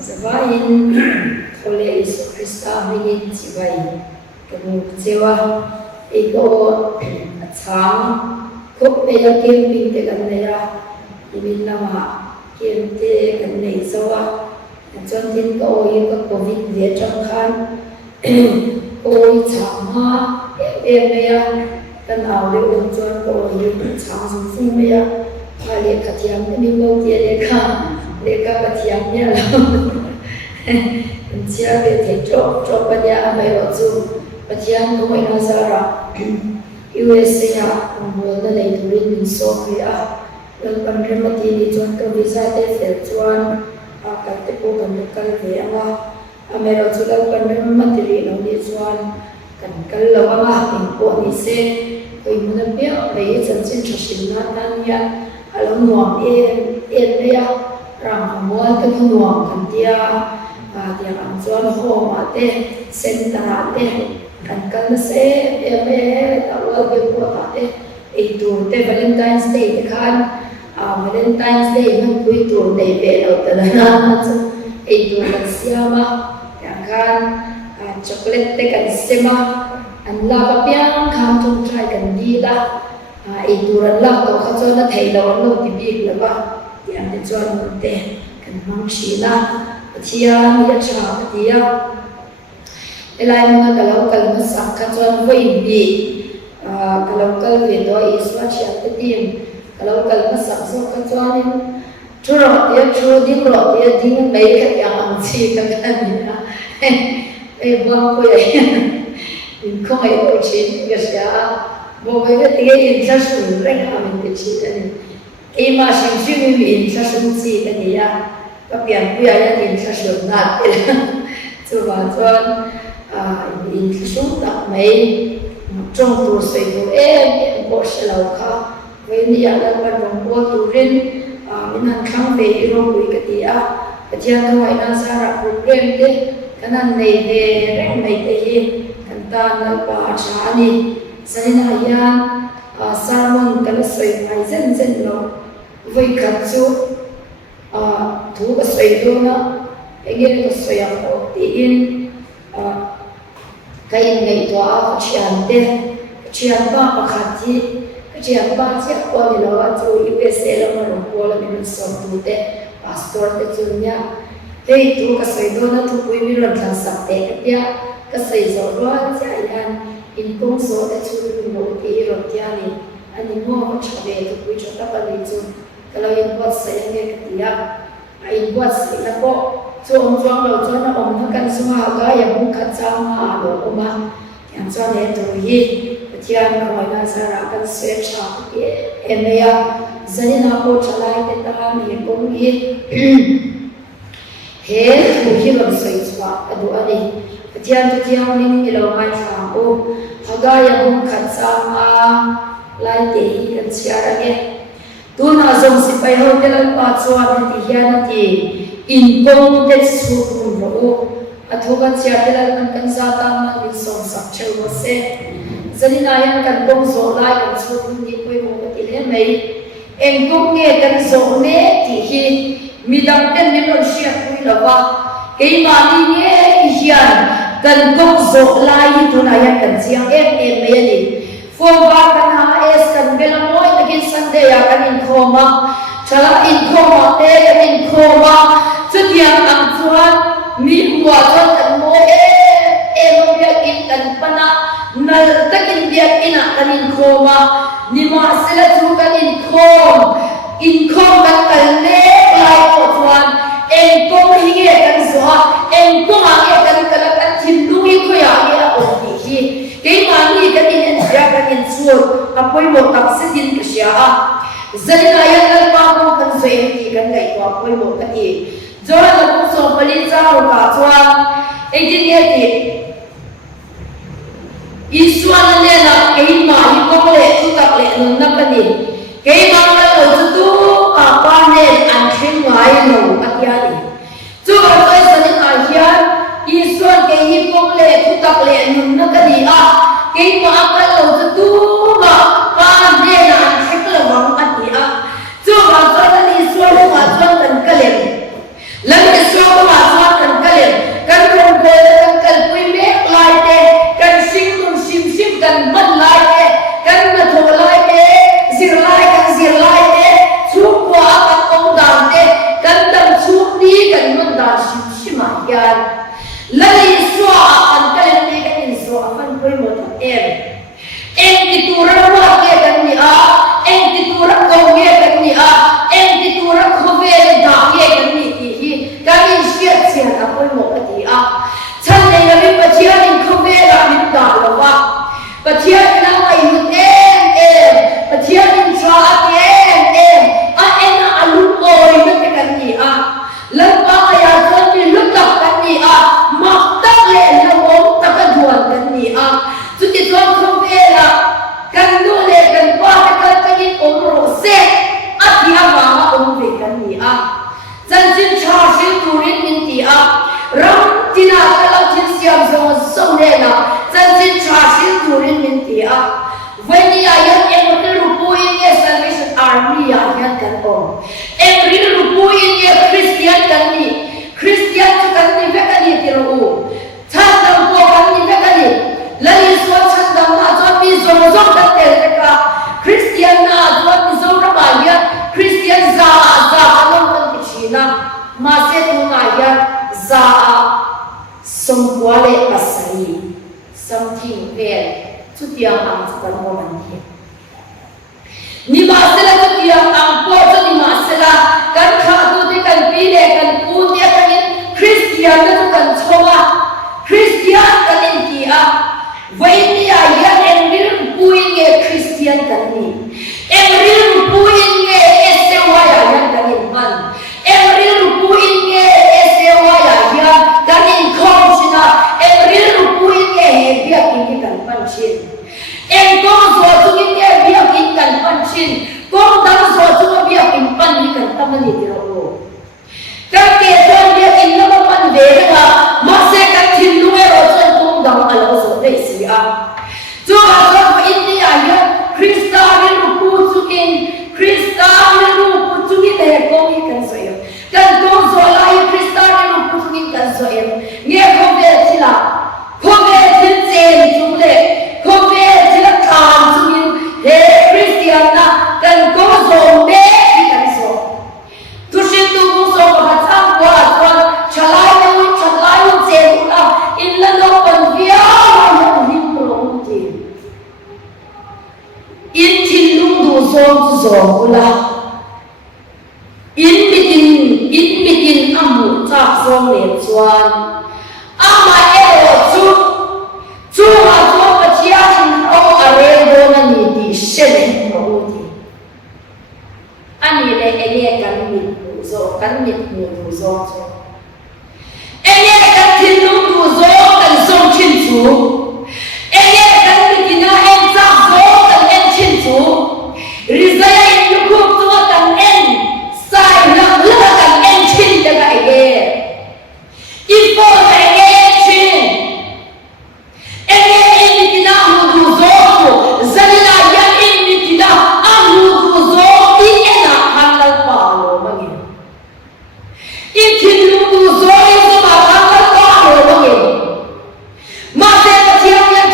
Zavain Kole Isu Krista Mingin Chivai Kamu Chewa Ego Chang Kup Eya Kim Ping Te Ganaya Ibin Lama Kim Te Ganay Sawa Chon Tin Ka Oyi Ka Covid Vie Chang Khan Oyi Chang Ha Eya Kan Awe Un Chon Ka Oyi Chang Sung Sung Meya Kali Katiam Ni Mo Tia Leka Leka Katiam Nya Chia về thế cho bây giờ mấy loại dù bây giờ cũng phải nói ra USA muốn là lấy thủ lĩnh mình số thì lần ban đầu mà đi chọn cái visa để phê chuẩn các cái bộ phận được cái về mấy loại dù lần ban đầu mà đi nó đi chọn cái lâu mà mình có đi xe rồi muốn biết lấy chân chính cho sinh năng nha lâu nuông em bây rằng muốn cái nuông cần tia tiang ang chuan home ate center ate kan se eme tawal ke ko ate ei tur te Valentine's Day te khan Valentine's Day man pui tur nei ve lo ta na chu ei tur kan siama yang khan chocolate te kan sema an la ka piang kham chung trai kan di la ei tur an la to kha chu na thei lo no ti bi la ba yang te chuan te kan mang shi na Chia nghĩa trả tia, lại một cái lâu cần một sắc khăn chọn với bị cái lâu cần về đó Isma chia cái tiền, cái lâu cần một sắc số khăn chọn nên chú rõ tia dính mấy cái dạng ăn chi cái gì đó, em vâng quay, mình không hay nói chuyện cái gì à, một cái tia in ra sủng cái nào mình cái gì đấy, em mà sinh suy nghĩ in ra sủng gì cái gì à. Các bạn bây giờ nhìn ra sườn nát cho bà cho nhìn xuống đặt mấy trong tủ sấy tủ em bộ sẽ lâu khá với những là quan trọng của tủ riêng mình ăn kháng về rồi với cái gì cái chuyện không phải là sao là program đấy cái này về rèn mấy cái gì cái ta là bà trả đi sai là ya salmon cái là sấy phải dần lâu với cả chút thu cái sợi đó nó cái sợi áo thì in cái ngày đó chuyện ba khát gì cái chuyện ba chiếc qua thì nó cho USA là mà nó qua là mình sống tụt đấy passport đấy chứ nhá thế thu cái sợi đó nó thu quý mình làm thằng sắp đấy cái sợi gió đó chạy ăn in công số đấy chú mình nói thì rồi kia này anh em mua một chỗ về thu quý cho các bạn đi chung kalau yang buat saya ni ketia, yang buat saya ko, cuang lo cuang om kan semua harga yang bukan sama lo oma, yang cuang ni tu ye, ketia kalau yang saya akan switch ke, emaya, jadi nak ko calai tentang ni pun ye, he tu ye lo switch aduh ani, ketia ni kalau mai sama, harga yang bukan sama, lain deh kan siapa ni. Tu na zong si pai ho te lan pa chuan ti hian ti in pom te su kun ro athoga chia te lan kan za ta ma ni song sak cheu mo se zani na yan kan bom zo lai kan chu kun ni poi mo ti le mai en kong nge kan zo ne ti hi mi dang ten ni lo sia pui la ba ke ma ni nge hian kan kong zo lai tu na yan kan chiang em me ni for ba kan ha es kan bela moi takin Sunday ya kan in koma chala in koma te kan in koma chutiang ang chuan mi wa chuan kan mo mo bia in kan pana nal takin bia ina kan in koma ni ma sela chu kan in kom kan kal le lai ko chuan en kom hinge kan zwa en kom age kan kala kan thin lui ko ya ya o hi cái mà ni cái tin anh kan in chuột apoi mo tak se tin ka sia zali na yan al pa ko kan zoi ti kan ngai ko apoi mo ka ti zora la ko so pali cha ro ka chwa e tin ye ti iswan le na ke ma hi ko le chu tak le no na ka ni ke ma ka lo chu tu ka pa ne an thin ngai lo ka ya ni chu ka sai zali na hian iswan ke hi ko le chu tak le no na ka ni cái mà anh lâu cho tu mà ba đêm là anh thích là vắng anh đi chưa mà cho anh đi xuôi mà cho anh cái liền lần này nè na chân chính trả xin turin min tia vậy ni ayat em cái rupu ini Salvation Army ayat kan om em rin rupu ini Christian kan ni Christian kan ni vekan ni tiru chan dam ko kan ni vekan ni lai so chan dam na zo mi zo zo kan tel ka Christian na zo mi zo ra ba ya Christian za alon kan ki china ma se tu na ya za somkwale asai something there chút tiếng ang sa panahon niya. Ni masela chút tiếng ang po cho ni masela kan khatu di kan pile kan punya kan Christian na kan chowa Christian kan india vai ni ayat enril puin nge Christian kan ni enril puin nge esewa ayat kan man enril puin nge esewa ayat kan in khomsina enril puin nge hebia kin kan panchin em con so chung in nge bia kin kan panchin con dam so chung bia kin pan ni kan tamani tiro kan ke ton bia kin na man ve ka ma se kan thin lu e ro chen tung dam alo so dei si a chu a so india ya Krista ni lu pu chung in Krista ni lu pu chung in e ko ni kan so yo kan con so lai Krista ni lu pu chung in kan so yo nge ko ve chila ko ve chin chen chung le ko ve chila tham chung in he Christian na kan ko so me ni kan so tu shin tu ko so ha chang ko a kon chalai chen la in la no pan via ma ni pro ti in chin lung du so ula in bitin amu cha song le chuan ama ero chu ha chu pa chia chin o are do na ni di shen pro ti ani le ene kan mit mu zo ene kan tin lung du zo kan song chin chu ene kan bitina en cha zo kan en chin chu rizaya in yukup tu kan en sai na la kan en chin da ga ege ifo da ege chin ege in bitina mu du zo zalila ya in bitina amu du zo i ena halal pa lo magi in tin lung du zo i zo ma halal pa lo magi ma se pa chiang yang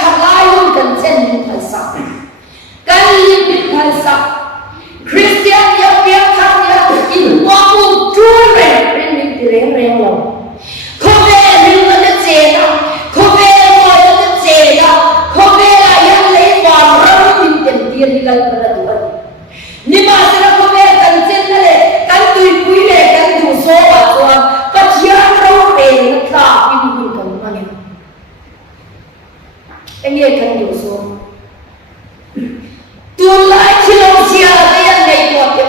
chalai lu kan chen ni phai sa kan li bi phai sa Christian ya pia tham ya in wa mu tu re ni ti re lo ko ve ni ma de che na ko ve mo de che na ko ve la ya le wa ra ni tem ti ri la ra du ni ma se na ko ve kan chen na le kan tui pui le kan du so wa so pa chiang ro re tha pi ni kan ma ni enge kan du so tu lai chi lo sia de ya nei ko te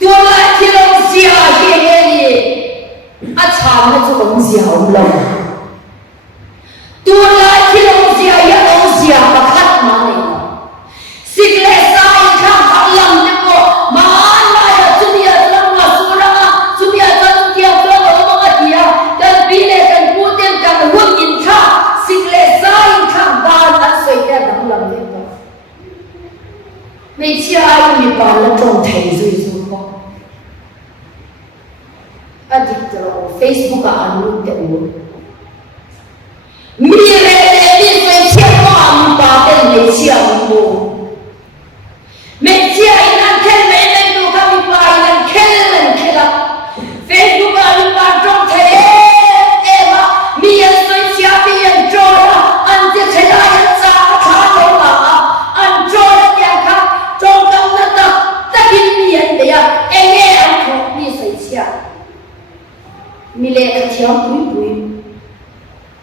tu lai chi lo sia he he ni a cha na chu bang sia ho lo tu lai chi lo sia ya lo sia pa khat ma nei sik le sa in kha ha lam ne ko ma la ya chu ya lam ma su ra chu ya cha chu ya ko lo ma ga dia kan bi le kan pu ten kan hu in kha sik le sa in kha ba na soi ta dang lam ne ko mấy chia ai mi ba la trong thầy rồi không addict rồi Facebook à anh luôn cái luôn mi re mi phải chia qua mi ba cái mấy chia mi mấy chia anh ăn khen mấy mấy đồ các mi ba anh ăn khen là Facebook à mi ba trong thầy em à mi ăn phải chia mi ăn cho anh chỉ thấy là anh sao khá đâu mà anh cho anh khá trong tâm ta kinh miền đấy à em nghe anh không đi xây chia mi lệ cái chiang bui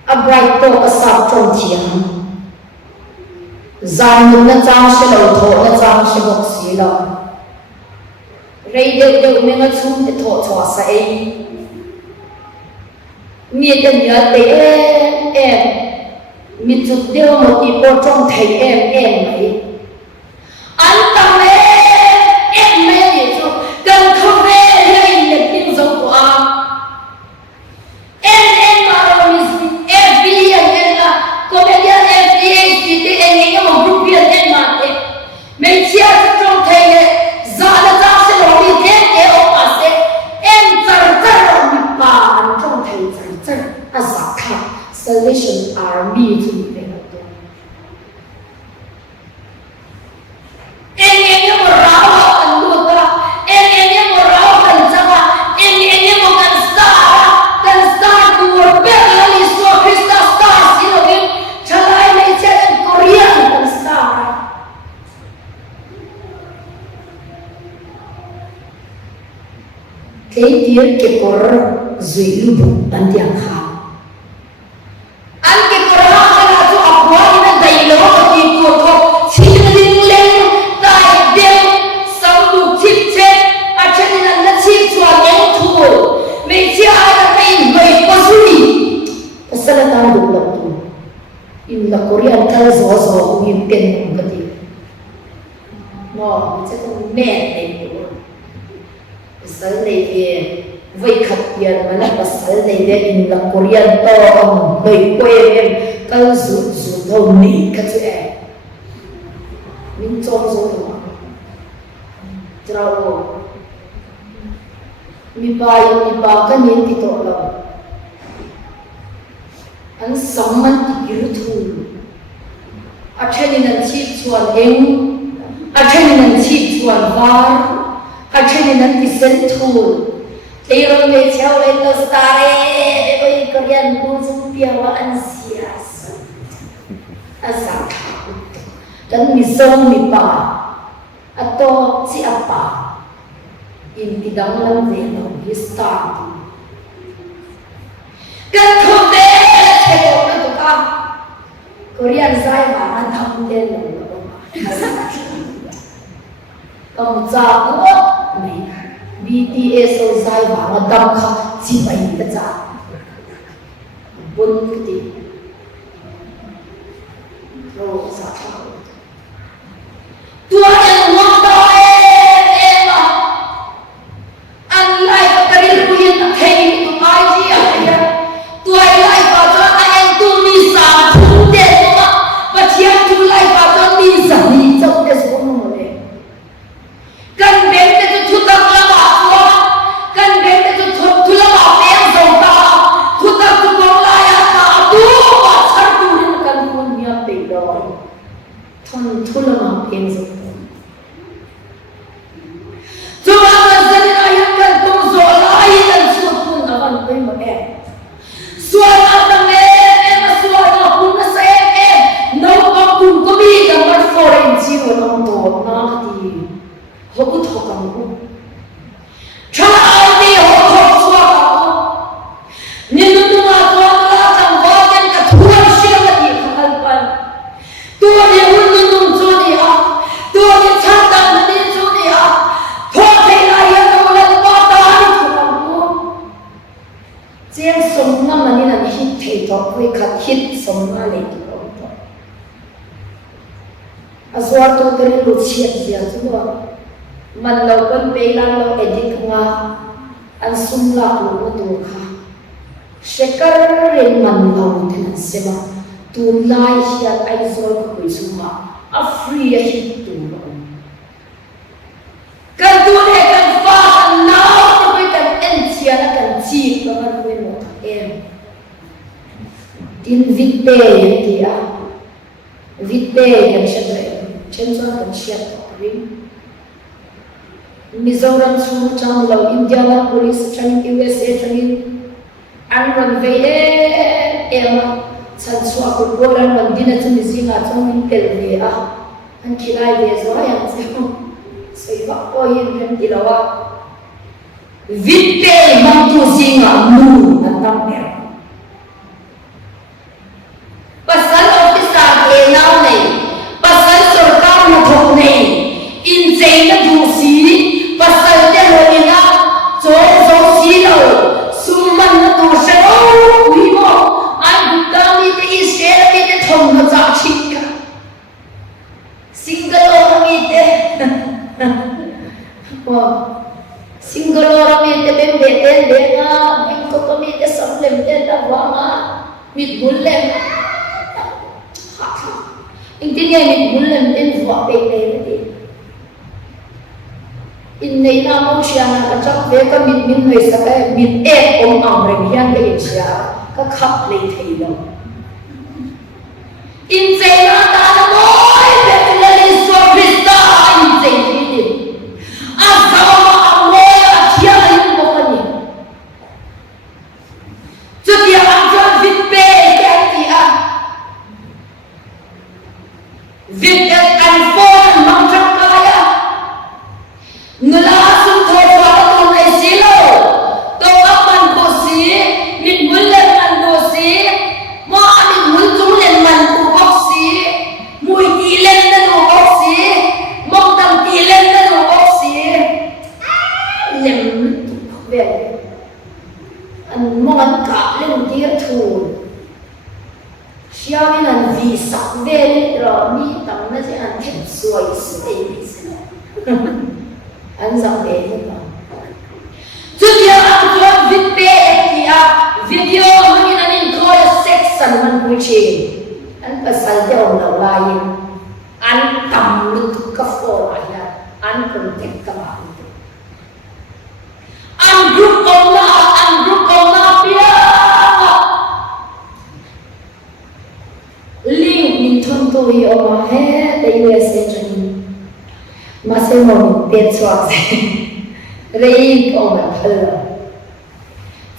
a bright to a sap trong chiang zan na chang se lo tho na chang se bok si lo rei de me nga chum te tho chwa sa e mi te nya te em mi chut de mo ti po trong thai em mai an tam me em me ni chu kan kho ve he in le tin zo ko a em ma ro mi em Salvation Army to be there. Engenya morawa anduka, engenya morawa kanjama, engenya mo kan star kuwar bela liso Krista star sinogin, chalai na icha Korean kan star. Kay dia ke kor zui lubu antiang ha. An ke kor ha kana tu apwa ina dailo ki ko ko chilin leng tai del sambu chip che achani na na chip chwa yang thu me chia na kai mai pasuni pasala ta du lak tu in la Korean kal zo zo in ken ko ti no che tu me nei pasal nei ke vậy khắp tiền mà là pasal này để in là Korean to ông người quê em cái rụt thâu nỉ cái chuyện mình cho rồi trâu mi ba cái nhìn thì tội lòng anh sống mình thì yếu thù ở trên này là chip chuan em ở trên này là chip chuan var ở trên này là thì sen thù Tiro me chao le to stare de koi Korean buzung piawa ansias asa dan mi song mi pa ato si apa in bidang lang velo he start kan khode theko na to ka Korean sai ma an tham den lo kom cha ko mi BTS or Zai Wang Dam Kha Chi Bai Ta Cha Bun Ti Ro Sa Cha Tua en Wang Da em an lai ka kari kuyen thei tu mai ji a tua lai pa cho an tu ni sa thu de ma pa chia tu lai pa cho ni sa ni chau de so no le kan ben te tu ta Tulama penzo. Coba kerja ayat kan tumso lain dan suapun akan terima suara tangan suara pun saya nama pun kami dapat foreign jiwa nama nanti hobut hokamu. Cara ini hobut suara ninu tuma tuan lang bagian ketua siapa di kehalpan tuan yang Tôi khát hít sống mà lấy được ông đó. Azwar tôi cái lúc chết gì chứ mà mình lâu bên bên làm lâu edit nga anh sum lạc luôn nó tôi khá. Shekar rin mình lâu thì anh sẽ mà tu lai hiện anh rồi có quỷ sum mà a free hít tu lâu. Cần tu này cần pha nào tôi cần anh chia là cần chi và cần quên một em. In vitte dia vitte yang sedang censo dan siap ring Mizoram su chang lo India la police chang USA chang anran ve ema chan swa ko bolan man dina chang zinga chang min tel ve a an kilai ve zo yang chang sei va ko yin ren dilawa vitte mang tu zinga mu na tam mer pasal officer ke nau nei pasal sarkar mu thok nei in sei na du si pasal te lo ina zo zo si lo summan na du se o wi mo an ta mi te i se mi te thong na cha chi ka single o mi te wa single o mi te bem de te de nga bim ko mi te sam lem te da wa ma mit bul lem intinya ni bulan in buat bela ni. In ni nama siapa kacak mereka min hoi sakai min om amreng yang ke Indonesia ke kap leh thai lo. in China ta nói về lời Giêsu Christ in China asal amoi chia in một cái cho dia cho vịt bê cái gì vịt ăn phô mong trong cái người là sung thôi vào trong này xí lô tôi ấp mình đồ xí mình muốn lên mình đồ xí mà mình muốn chúng lên mình đồ bóc xí mùi tì lên nó đồ bóc xí mong tầm tì lên nó đồ bóc xí lem về anh mong anh cả lên tiệt thù xiao đi anh vì sắc về rồi mi tầm nó sẽ anh thèm xuôi xuôi anh rằng về thế nào chút dia anh cho video video mình anh coi section mình quy trình anh pasal dia orang lain anh cầm lu tu kafo aja anh contact kamu anh group Allah pia link min thon tu hi oma he the USA training masih mau betul rei oma hela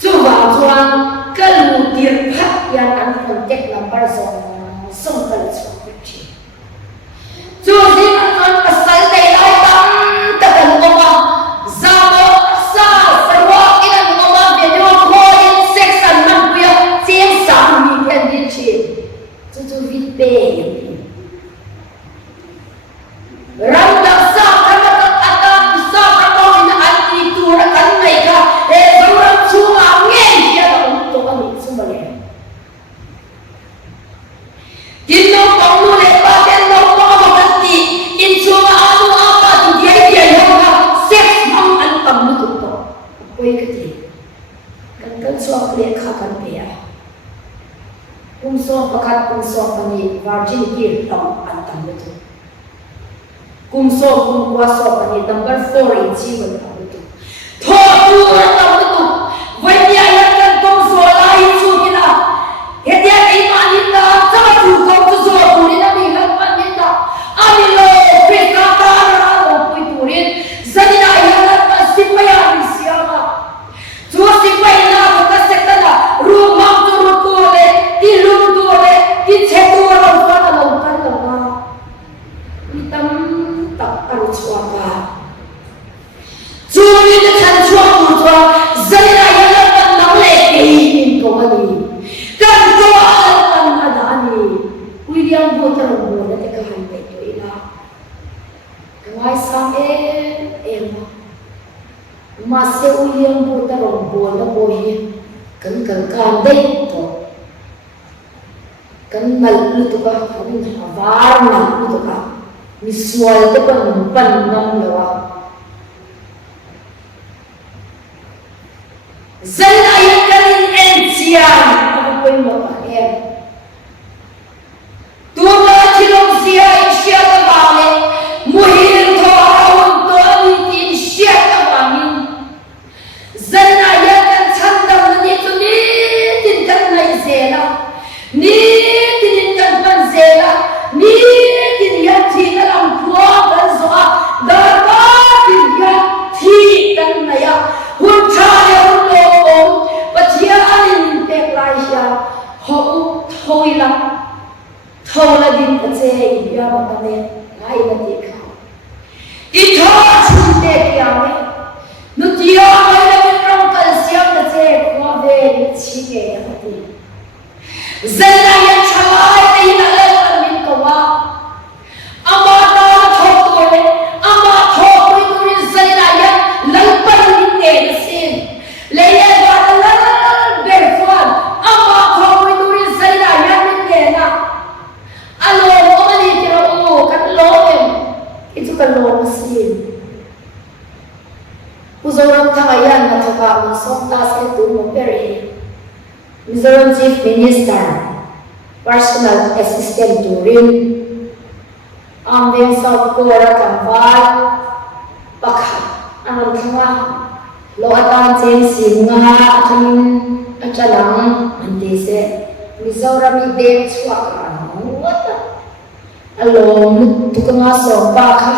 coba tuan kalau dirhat yang an contact number song kalau seperti jadi kan asal day tam tekan oma zamo sa serwa ina oma video call section man punya siang sam ni kan dia tu video Randa sa kata kata sa kata ina anti tu rakan mereka orang cuma angin dia untuk kami semua. Kita perlu lepas kita perlu berhenti. In cuma anu apa tu dia yang seks mam antam itu tu. Apa yang ketiga? Kan suap lekha kan dia. Kumso pakat kumso pani virginity tam antam itu. Kumso kumkuaso pani number 4 inci antam itu. Thotu antam itu. Wenya yang kan kumso lain tu kita. Dia iman kita sama tu kumso purin kami lepas kita. Amilo berkata orang purin. Jadi nak yang lepas siapa siapa. Cuma siapa yang kita sekada rumah turut tu tilum tu di cetu orang tua lakukan lama. Hitam tak tahu apa. Cuma kita kan cuma tu jadi nak yang lepas nak lagi kau ni. Kan kau akan ada ni. William Butler boleh tak kahai tu ilah. Kau sampai masih William Butler boleh kan deh tu. Kan malu tu kan warna tu kan visual tu kan panam lewa zan ayat kan encian apa pun mau ya tu lah cilok sia isya terbalik muhir tu awam tu amin isya terbalik zan ayat kan candang ni tu ni tindak naik zela ni tinkan panzela ni tinyan tinang kuah banzoa dapat tinyan tinkan naya huncaya hulong patianin peklaisya hou thoila thola din kace iya matane ngai mati ka itha chunte kyame nutia mai la rong kalsiam kace kuah ve chike mati Zana yang cakap ini adalah min kawa. Amata thok kore, amata thok kore zana yang lalpan ini nesin. Lepas adalah berfan, amata thok kore zana yang nena. Alo orang ini kira kan loem, itu kan loem mesin. Uzoran tangayan nataka masuk tas itu memberi. Mizoram Chief Minister, Personal Assistant to Rin, Amveng South Korea Kampal, Pakat, Anam Thama, Loatan Chen Singa, Achalang, Antise, Mizoram Ibek Swaka, what alo mut tu ka nga so pa kha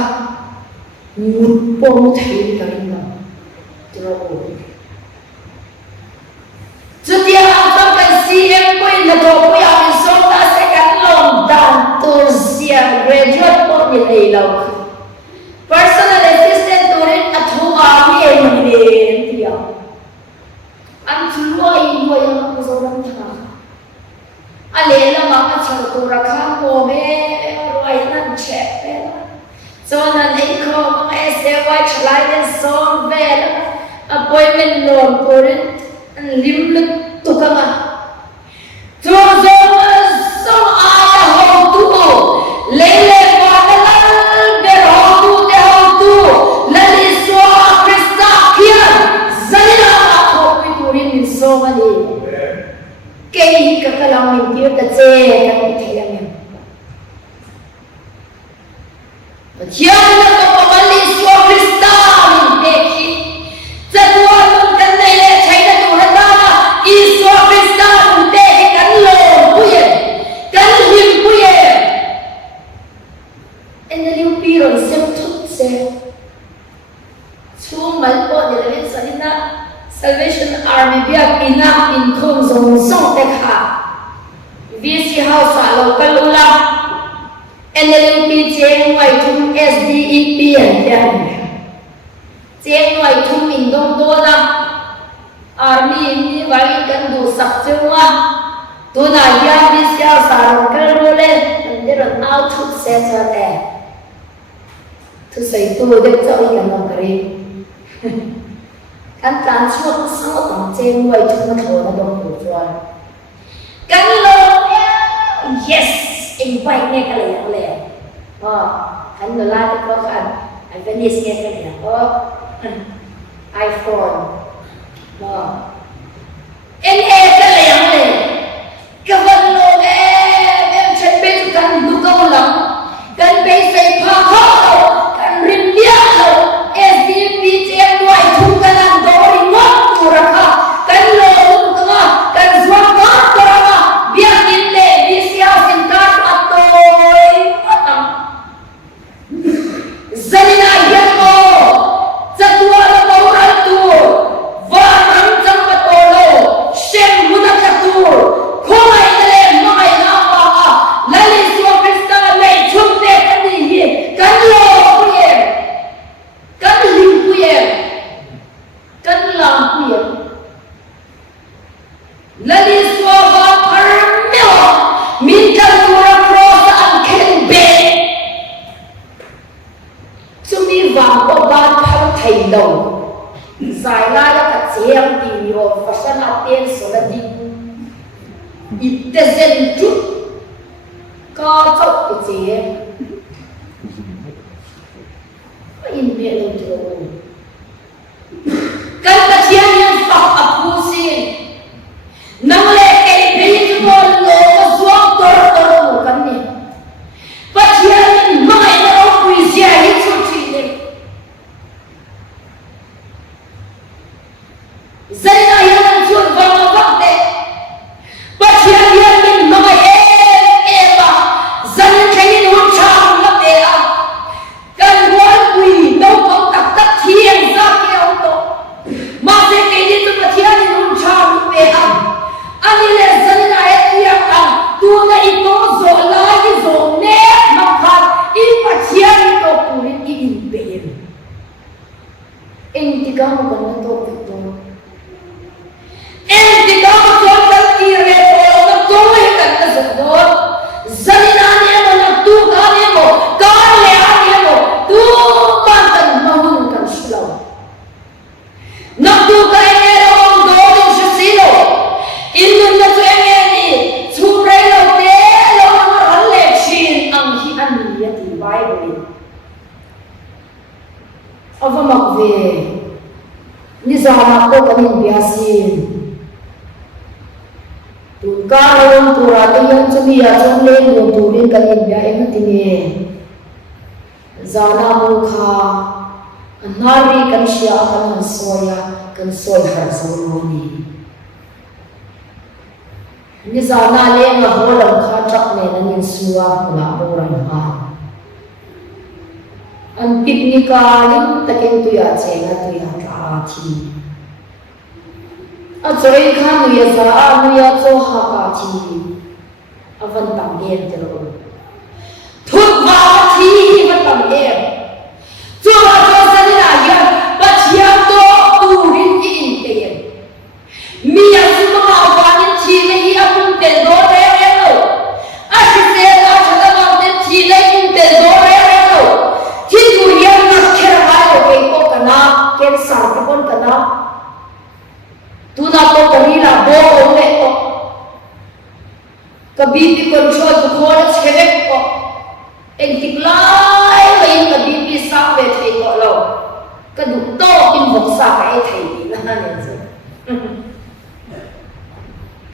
mut po mu thei ka rin na tro chu dia ang ka CM ko in na to ko ya in so ta se kan long dan to sia graduate po ni leilaw personal assistant to rin at ho ami ay manilin dia ang chuloy mo yung ko so ran ta alela ma cha to ra kha mo me roi nan che pe so nan ei ko ma se wa chlai den song ve appointment loan ko rin lim lut tu ka ma so so aya ho tu le wa da be ho tu de ho tu la li so krista kia zalila ho pi tu rin so ma ni cái cái lòng mình kêu ta chê ta bị thấy là mình và chiều nó có một vấn đề số Krista mình để khi rất nhiều những cái này là thấy là đủ hết đó ý số Krista mình để cái cắn lồn của em cắn hiểm của em là lưu pi rồi xem thức xem xuống mấy bộ để lên sao na Salvation Army biak ina in khom zong song te kha VC House a local ula NLP cheng wai thum SDEP an yan cheng wai thum in dong do na Army ni wai kan du sak chunga tu na ya VC House a local role and there an out to center there tu sai tu de chau kan no kare kan tan chuột sao tầm trên quay chung nó thổi nó đông đủ rồi kan lo yes in quay nghe cái này nó lẹ kan lo la cái có kan Venice nghe cái này iPhone em cái này nó lẹ cái vấn lo em chơi bên kan du câu lắm kan bên xây pha khó kan rim bia SDP trên quay chung cái này Kuraka kan lo kuma kan zwaka kuraka biar ille bisya sintar atoy atam zalina yamo zatwa la maural tu varam jampatolo shem munakatur khomai dale mai na pa lali so krista le chumte kani hi kan lo kuye kan lim kuye kan lam kuye lali swava parmyo min kan tura cross an ken be chumi wang ko ban phang thai do zai la ya ka chiam ti yo fashion atien so la di itte zen tu ka chok ke che in be lo to kan ka chiam yan fa apu sin nang le kai bin mo lo swang tor kan ni pa chiam mai na ro kui sia hi chu chi ni zai na yan chu va va de pa chiam yan mai ba zan kai ni hun cha la de a kan wan kui do ko tak tak thiang za ke au to ma se kai ni tu pa chiam ni hun cha be a ani le zanina etia ka tu na ito zo la ni zo ne ma kha in pa chia ni to puri ti in be en ti ga mo kan to to en ti ga mo to kan ti re to to he kan na zo do zanina ne mo na tu ga ne mo ka le a ne mo tu pa kan ma hun kan shlo na tu ga ne ro do do shilo in na to enge ni chuprai lo te lo ma ran le chin ang hi an ni ya ti bible ava mak ve ni za ma ko kan in biasin tu ka lo tu ra te yan chumi ya chong le lo tu rin kan in bia em ti ne za na mu kha anari kan sia kan soya kan soy har so ni ni za na le nga ho lam kha chak ne na nin suwa na bo ram ha an picnica lim takin tu ya che na tu ya ta thi a choi kha nu ya za a nu ya cho ha ka thi avan tam em te lo thut ma thi van tam em cho ba cho sa ni na ya ba chia to tu rin ki in te mi ya su ma wa ni thi ne hi apun te do re re lo a si se la cha da ma te thi le in te do re re lo thi tu ya na khera ma lo ke ko kana ken sa te kon kana tu na to kari la bo o le ko kabhi bi control to khol chhelek ko en tiklai lein kabhi bi sa ve thei ko lo ka du to kin bok sa ka e thei ni na ne se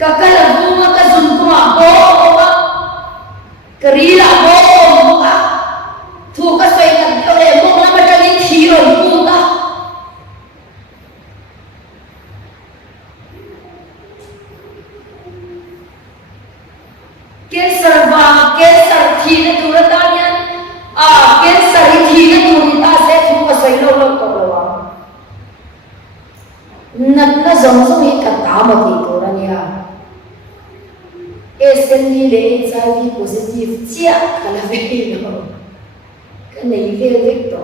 ka kala bu ma ka zum ko ma bo ma kari la bo ma thu ka sai na to le mo na ma ta ni thi ro bu ta cancer thi na tu ra ta nyan cancer thi na tu ni ta se thu ka sai lo lo to lo nan na zong zong hi ka ta ma ki to ra nia SME le HIV positive chia ka la ve lo ka nei ve ve to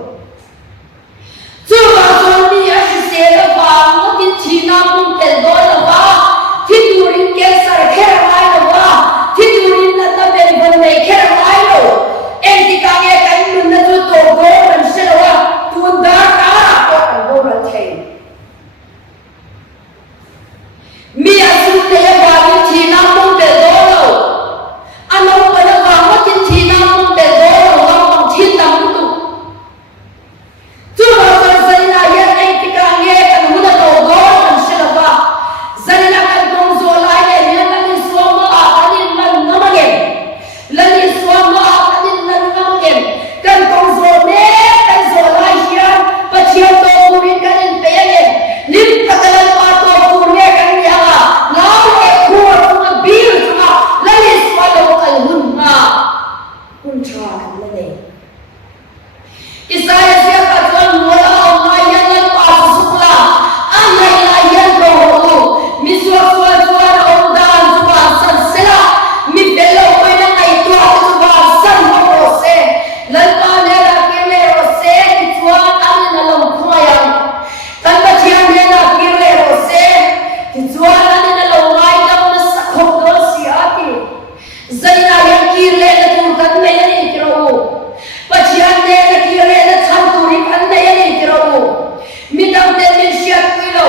chu ba chon ni a si se la ba mo tin chi na mum tel do la ba thi tu rin cancer khera mai la ba thi tu rin na ta ben ban nei khera mai lo en ti ka nge kan mun na chu to go ran se la wa tu da ka ko kan go ra thei mi a su te ba ni chi na mum tel do lo ano pa na ba mo tin chi na mum tel do lo wa pang chi tam tu chu ba san sai na ya en ti ka nge kan mun na to go ran se la wa zan na kan tong zo lai le ni na ni so ma a ni lan na ma gen lan ni so ma a ni lan na ma gen kan tong zo ne kan zo lai hian pa chia to ku rin kan en pe gen lim ta kan pa to ku ne kan ya la lao e ku ma bil ma lan ni so lo kan hun ma kun cha kan la ne Isaya sia ka tuan mola o ma yan lan pa su la an lai la yan ro ho mi so so tuan o dan su ba san sela mi belo ko na ai tu a su ba san ho se lan pa ne la ke le ro se ti tuan an na lo ko ya tan pa chian ne la ke le ro se ti tuan an na lo ngai dam na sa kho do si ati zai na yan ki le na tu kan me ni ki ro pachian ne na ki le na cham tu ri kan ne ni ki ro mi dam te min siat ki lo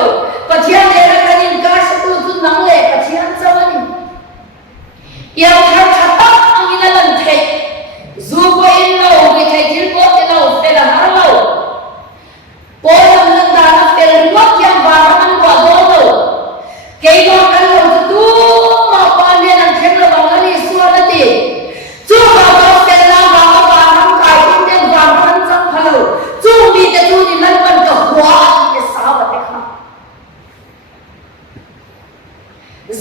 pachian ne na kan in ka sa tu tu nang le pachian zawani ya tha tha ta ang ina lan thei zu ko in lo mi thei jil ko te lo te la har lo ko lam nan da na te lo kyang ba man ko do lo ke lo kan lo tu ma pa ne nan theng lo ba ni suwa na ti chu ba ba te la ba ba nam kai tin te ba man sang phalo chu mi te chu ni lan ban ka hwa ke sa ba te kha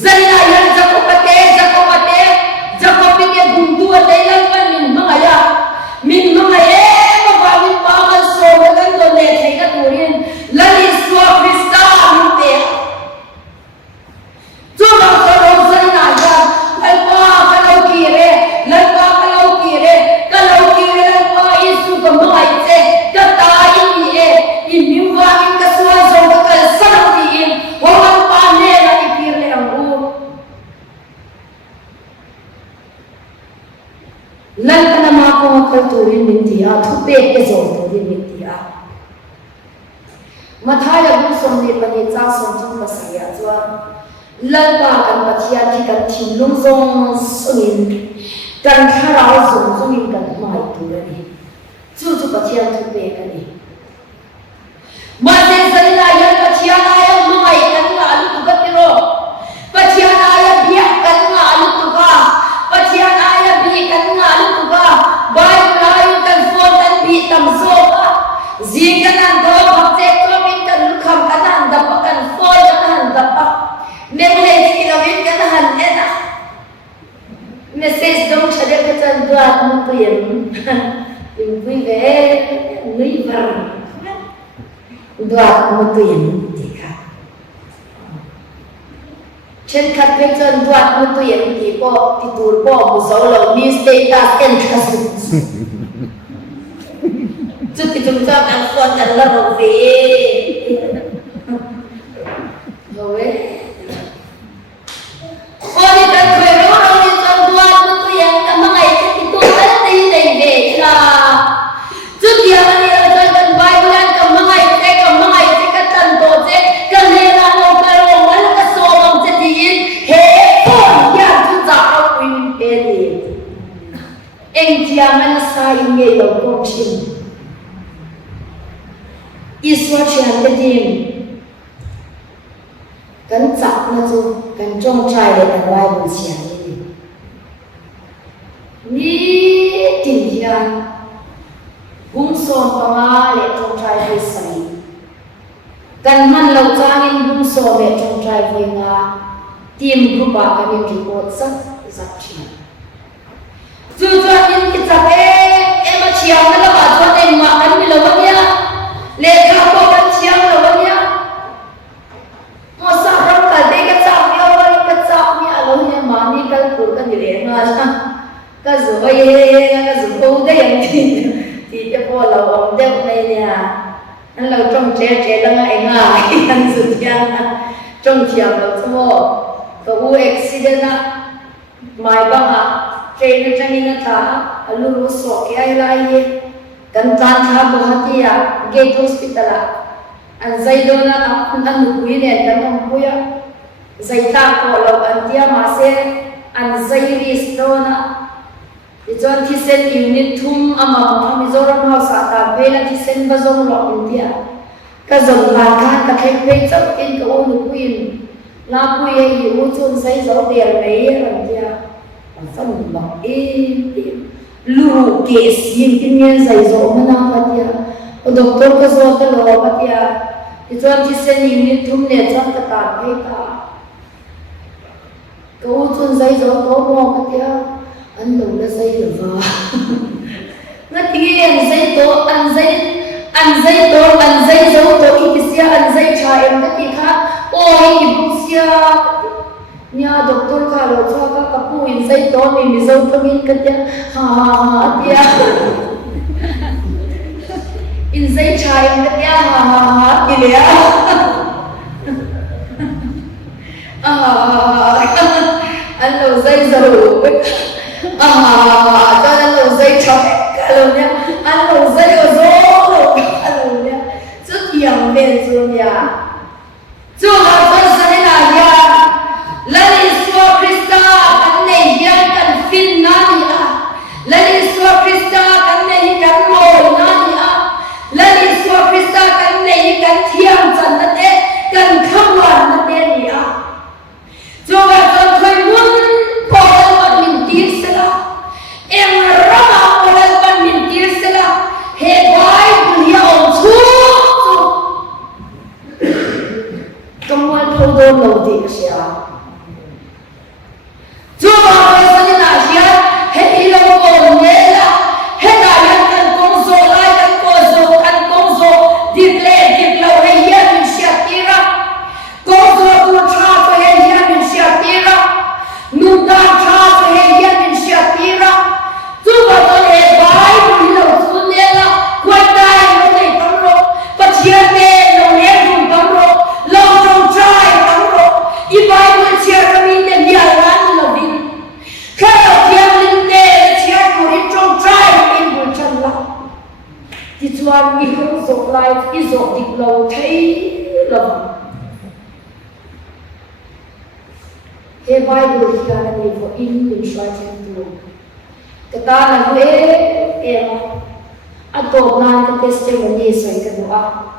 zalina yan zakopate jakopi ke gundu te lan ban min mga e ma ba min pa man so gan do le thei ka turin lali so krista min te chu ba so ro zalina ya al pa ka lo ki re lan pa ka lo ki re lan pa isu ka mai te ka ta in e in min wa in ka so zo ka sa ti in ho man pa ne la ki pir le ang lan kana ma ko ka turin min ti a thu pe ke zo to din min ti a ma tha ya bu som ni pa ni cha som chung ka sa ya chwa lan pa kan pa thia thi kan thin lung zong sungin kan tharau zong zongin kan mai tu la ni chu chu pa thia thu pe ka ni ma se salina ya pa thia na ya mai kan la lu tu ka ti ro pa thia na ya bia kan la lu tu ka pa thia na ya bi kan la lu tu ka bai la yu kan fo kan bi tam so ka zi kan an do ba te ko min kan lu kham kan an da pa kan fo kan an da pa ne me ti la min kan han e na tuyển tìm vui vẻ lưới vàng đoạt một tuyển thì khác trên khắp bên chân đoạt một tuyển thì có thì tụi có một số lâu new status interest chút thì chúng ta ăn con ăn là một về rồi ôi đi cần khởi rối rồi đi cần đoạt một tuyển cả mga ấy thì tôi đã đi đầy về là chút dia mani ada dan Bible kan mangai te ka mangai te ka tan to te ka le na no ka ro man ka so bang te din he ko ya tu za au win pe ni eng chia man sai nge lo ko chin Israel chian te din kan chak na chu kan chong trai le kan Bible chian ni tin hian bung son panga le trong trai với sai kan man lo changin bung so le trong trai với nga team group a kan report sak chi chu in ki chak em a chiang na ba chuan em ma kan mi lo wa nia le ka ko kan chiang lo wa nia mo sa ram ka de ka chak yo wa ka chak mi a lo nia ma ni kal kur kan ni le nga ka zo ye ka zo ko de yang thì cái bộ là ông đẹp này nha anh là trong trẻ là ngày ngày anh dự thiên trong thiam là sao có u accident à mai băng à train nó chẳng nên thà lu sọ cái ai lại cần tan thà bộ hạt ya gate hospital à anh dây đó là anh được quý này anh không quý à dây ta có là anh tia mà sẽ anh dây risk đó na Ijon thi sen unit thum ama Mizoram House ata vela thi sen bazong lo India ka zong la ka ka thek pe chok in ka onu queen la pu ye yu chun sai zo der me India fan lo lu ke sim kin ngen sai zo mana patia o doctor ka zo ka lo patia Ijon thi sen unit thum ne chak ka ta pe ka u chun sai zo to mo patia anh lùng đã xây được vào nó tiền xây tổ anh xây dấu tổ ít xia anh xây trà em cái gì khác ôi cái bút xia nhà doctor cả rồi cho các cặp phụ in xây tổ mình dấu tổ mình cái gì ha tia in xây trà em cái gì ha cái gì anh lùng xây dấu cho nên là dây chó cả luôn nha ăn là dây ở rô cả luôn nha chút nhiều bên rồi nha chú là con sẽ là nha lần Isua Christa anh này nha cần phim nani à lần Isua Christa anh này cần mồi nani à lần Isua Christa anh này cần thiam chân đất ấy cần không hoàn đất ấy nè à chú là con khơi muốn bỏ ra mình tiếc em rama orang pan min kirsela he bai dia om chu kemuan prodon lo di sia coba rasanya nasia he ilo ko nela he dayan kan kongso lai kan kongso diklau he ya min syatira kongso tu tra to he ya min syatira nuta tra to he ya min syatira Tuba to he bai bu lo sunela kwai no nei tamro pachiate no ne dun tamro lo trong trai tamro I bai bu chia kami ne dia ran lo din ka lo tiam lin ne chia ku ri trong trai in bu chan la ti chuan mi ko zo lai I zo dik lo thei lo he bai bu ri ka ne for in shai chen tu kata lagu atau nan ke testimoni sai kedua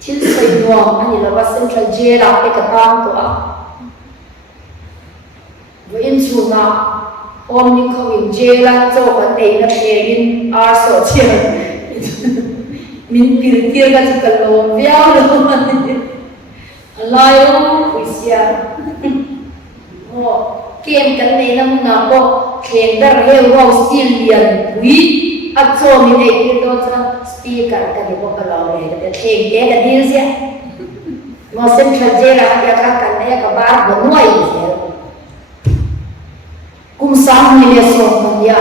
til sai dua ani lawa central jail ap kata tu in chuna om ni khawin jail a cho ka te na pegin ar so chen min pir tir ka chikalo viao lo man alayo kuisia o kem kan ne na na ko khen dar he wow still lian wi at so mi nei ki to cha speaker ka ni bo ka lo le de khen ke ka dir sia mo central jela ya ka kan ne ka bar bo noi sia kum sam ni le so man ya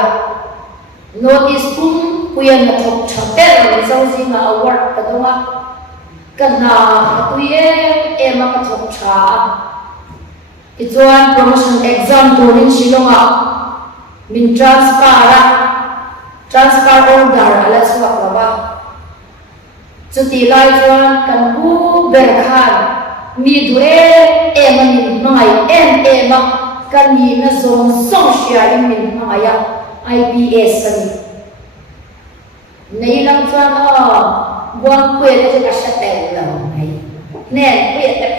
notice kum kuyan na thok chater ni so si ma award ka donga kana tuye ema ka thok cha ichuan promotion exam turin silonga min transfer order ala suak lawa chuti lai chuan kan bu ber khan mi due ema min mai ema kan ni na zong song shia min maya IPS ani nei lang chuan buang kwe le ka shatel la nei nen kwe ta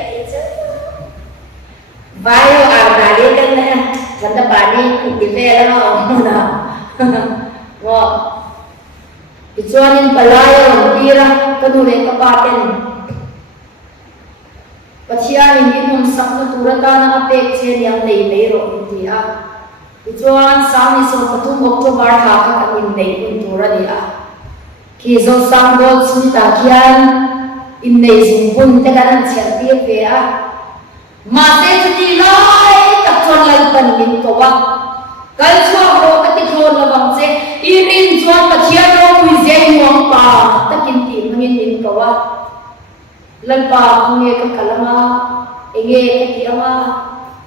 vayo arda le kan na thanda bani ti ve la na wa ichuanin palayo tira kanu le ka paten pathian in hum sakna turata na apek che yang nei nei ro ti a ichuan sami so pathum october ha ka kan nei kun tura ni a ki zo sang go smita kian in nei zung bun te kan chen ti ve a ma te ti lai tak chon lai pan min ko wa kal chua ro ka ti thon la bang che i rin chuan pathian ro wi je nuam pa takin ti mangin min ko wa lan pa nge ka kalama enge ka ti ama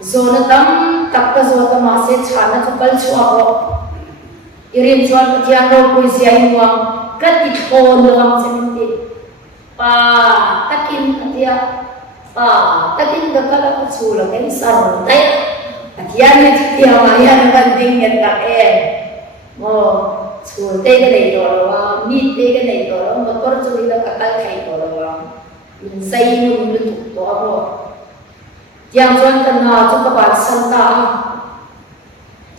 zona tam tak ka zo ta ma se chana chu kal chua ro i rin chuan pathian ro wi je nuam ka ti thon la bang che min ti pa takin atia takin da kala ko chula ken sar dai atian ni tia ma yan ban ding yan ka mo chul te ka nei do wa mi te ka nei do wa motor chu ni da ka kal khai do wa in sai nu tu to ro yang chuan kan na chu ka ba san ta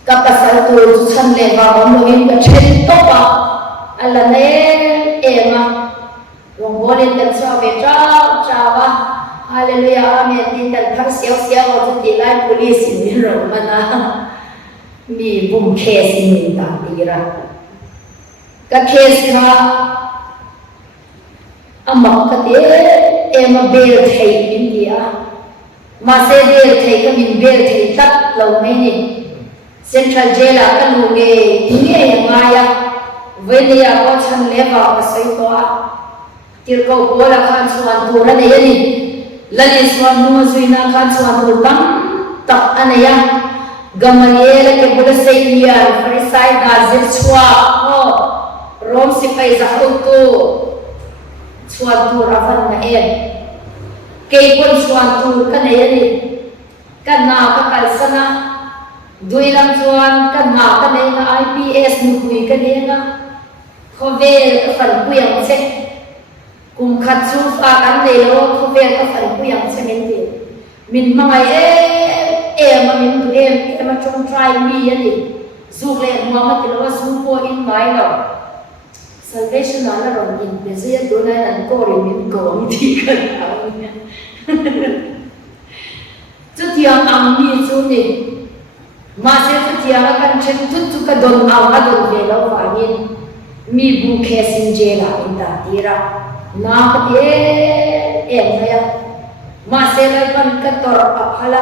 ka ka sal tu chan le ba mo in ka chen to pa ala ne ema rong bo le ta cha ve cha wa Hallelujah, amen. Tin tan thang xiao xiao wa ti lai police ni ro mana mi bum case ni ta tira ka case kha amak ka te ema bel thai min dia ma se bel thai ka min bel thai tat lo mai ni central jail ka lu nge nge ma ya venia ko chan le ba ka sai to a tir ko bola khan chuan tur ne ni lani swan nu suina khan swan tur tam tak anaya gamaliela ke bula seiya farisai da zir chwa ho rom si pai za tu swan tur avan na en ke kon swan tur kan ne ni kan na ka kal sana duilam swan kan na ka ne na IPS nu kui ka ne na khove ka fan puyang che kum khat chu fa kan le lo khu ve ka fan puyang che men ti min mangai ma min tu ma chong try mi yani zu le ma ma ti lo su po in mai lo salvation ala ron in pe se do na nan ko ri min ko mi ti kan a chu tiang ang mi chu ni ma se chu tiang kan chen chu ka don ang a don ve lo wa ni mi bu khe sin je la in ta tira na ka na ya ma se lai pan ka tor a phala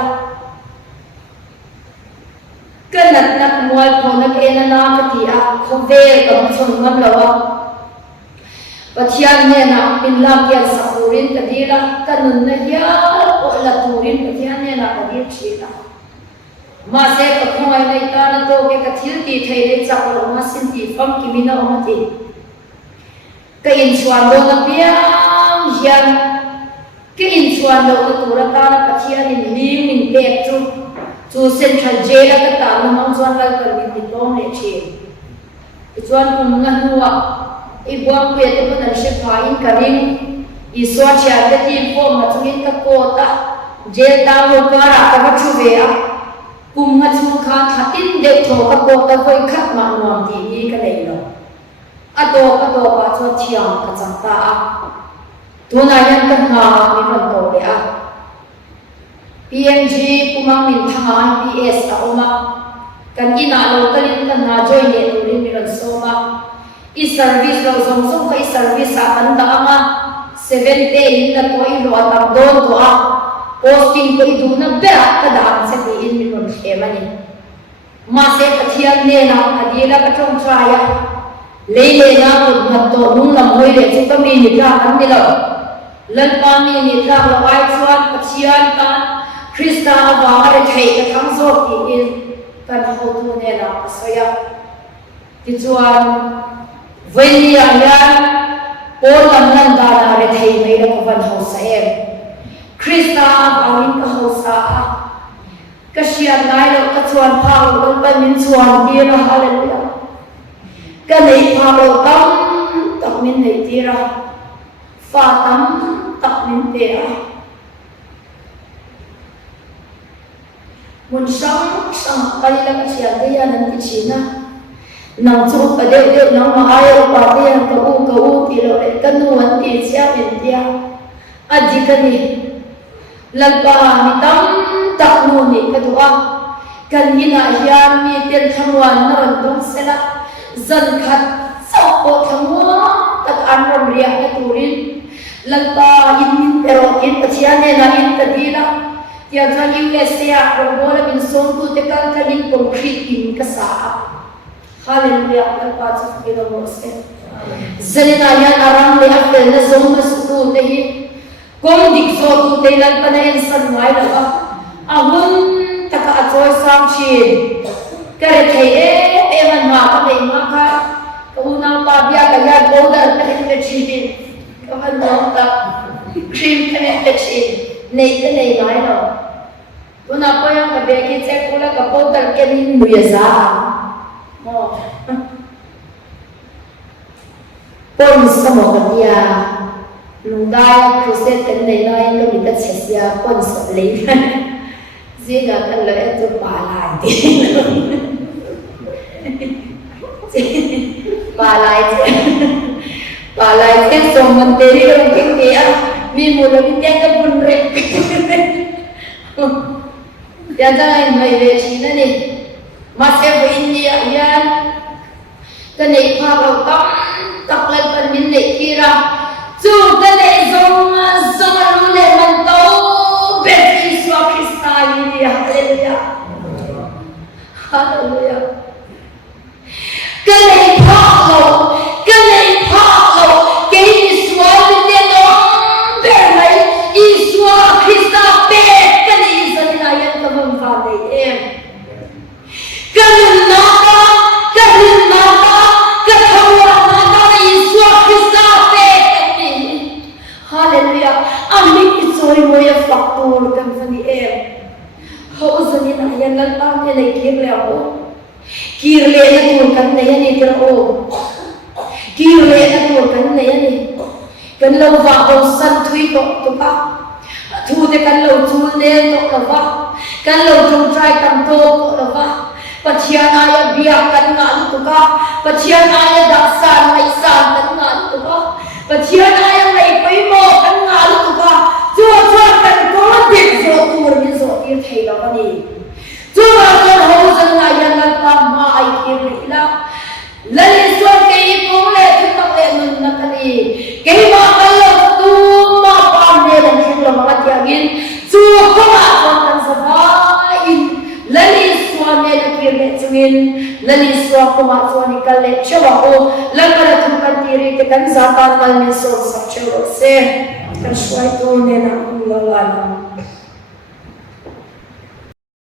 kanat nak mual ko nak na ka ti a khove ka chon ngam lawa pathian ne na pin la kya sapurin ka dira kanun na ya o la turin pathian ne na ka dir chila ma se ka khoi nei ta na to ke ka thil ti thei le chak lo ma sin ti fam ki mina o ma ti ka in chuan do na piang hian ke in chuan lo na tura ta na pathian in lim min pe chu central jail ka ta na mang chuan la ka min ti tom le chi chuan kum nga huwa i buang pe te pa na she pha in ka ring i so chia te ti po ma chungin ka ko ta jail ta ho ka ra ka chu ve a kum nga chu kha thatin de tho ka ko ta khoi khat ma nuam ti ni ka nei lo ato pa chu thiam ka chang ta a tuna yan ka ha mi man to le a PNG kumang min thanga PS a oma kan ina lo kalin kan na join le turin mi ron soma I service lo song kai service sa kan da anga 7 day in na ko I lo atam don to a posting ko I du na bera ka da sa ti in mi ron shemani ma se pathian ne na adila ka chong traya leile na ko matto nung na moi le chu ka mi ni ka kan ni lo lan pa mi ni ka lo ai chuan pathian ka Krista wa re thei ka thang so ki in kan ho tu ne na asoya ti chuan velia yan pol lam nan da na re thei mai la ko van ho sa em Krista wa in ka ho sa ka sian nai lo ka chuan phang lo ban min chuan ti ra hallelujah ka nei pha lo tam tak min nei ti ra fa tam tak min te ra mun sang kali la ka sian te ya nan ti china nang chu ka de nang ma ai pa te ka u ti lo e ka nu an ti sia min tia aji ka ni lalpa mi tam tak nu ni ka duwa kan ina hian mi ten thangwan na ron dong sela zan khat so thangwa tak an ram ria na turin lalpa in pero in pachian ne na in ka dila tia chan USA ron bola min som tu te kan thamin concrete in ka sa hallelujah lalpa chu ki do mo se zalina yan aram le afel na zom na su te hi kom dik so tu te lalpa na en san mai la ahun taka achoy sam chin kare thei e man ma ka nei ma ka una pa bia ka ya powder ka ni chin ka man ma ta cream ka ni chin nei ka nei mai no una pa yang ka be ki check kula ka powder ka ni mu ya za mo pon sa mo ka dia lungdai crusade kan nei lai ka mi ta chesia pon sa le Zega kan lo itu palai palai itu soman teri orang kaya mi mula kita kan punre dia jangan mai China ni masih India yan kan ipa kau tak lepas minit kira tu kan zong lule mantau Hallelujah. Hallelujah. Cái này phao cái Isua bên đó về này Isua Christa về cái này dân này anh ta mong vào này em cái nó thằng nó Isua Christa về cái này Hallelujah. Amin Isoi moya faktor kan fani em ho zani na yan lan pa ne lai kir le o kir le na tur kan ne yani tira o kir le na tur kan ne yani kan lo va o san thui to pa thu te kan lo chul ne to va kan lo chung trai kan to va pachian aya bia kan nga lu ka pachian aya da san mai san kan nga lu ka pachian aya mai pai mo kan nga lu ka chua kan ko dik zo tur min zo ir thei la ni chua kan ho zan na yan lan pa ma ai kir ila lali so ke ko le chu tak le nun na kani ke ma kan lo tu ma pa ne lan chu la ma ti agin chu ko ma kan sa ba in lali so ne la kir le chuin lali so ko ma so ni kal le chawa ko lan pa la tu kan ti ri ke kan za ta kal ni so sa chawa se kan shwai to ne na ulawan